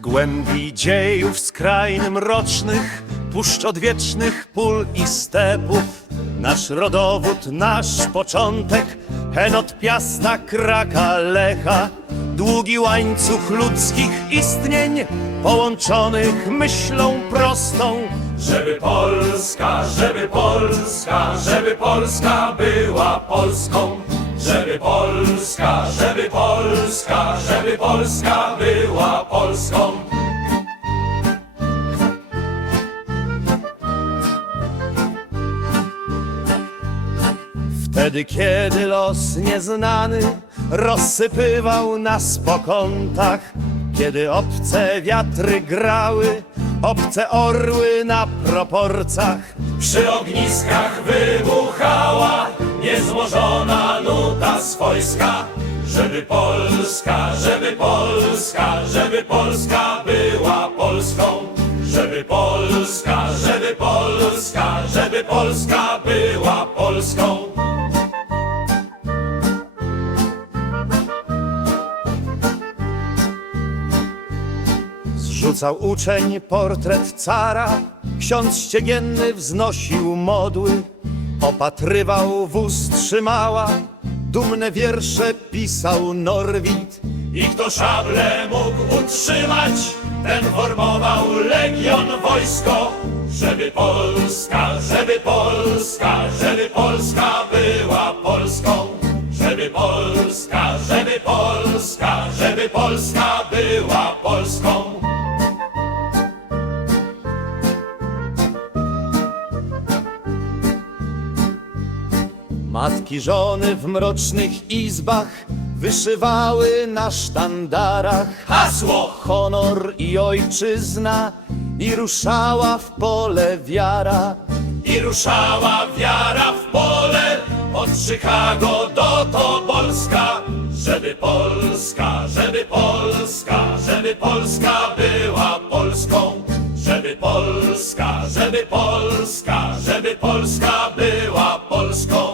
głębi dziejów skrajny mrocznych, puszcz odwiecznych pól i stepów. Nasz rodowód, nasz początek, hen od piasta, kraka, lecha. Długi łańcuch ludzkich istnień, połączonych myślą prostą. Żeby Polska, żeby Polska, żeby Polska była Polską. Żeby Polska, żeby Polska, żeby Polska była Polską. Wtedy, kiedy los nieznany rozsypywał nas po kątach, kiedy obce wiatry grały, obce orły na proporcach, Przy ogniskach wybuchała niezłożona nuta swojska. Żeby Polska, żeby Polska, żeby Polska była Polską. Żeby Polska, żeby Polska, żeby Polska była Polską. Zrzucał uczeń portret cara, ksiądz ściegienny wznosił modły, opatrywał wóz trzymała, dumne wiersze pisał Norwid. I kto szable mógł utrzymać, ten formował legion wojsko. Żeby Polska, żeby Polska, żeby Polska była Polską. Żeby Polska, żeby Polska, żeby Polska była Polską. Matki, żony w mrocznych izbach wyszywały na sztandarach Hasło! honor i ojczyzna i ruszała w pole wiara. I ruszała wiara w pole od Chicago do Tobolska. Żeby Polska, żeby Polska, żeby Polska była Polską. Żeby Polska, żeby Polska, żeby Polska była Polską.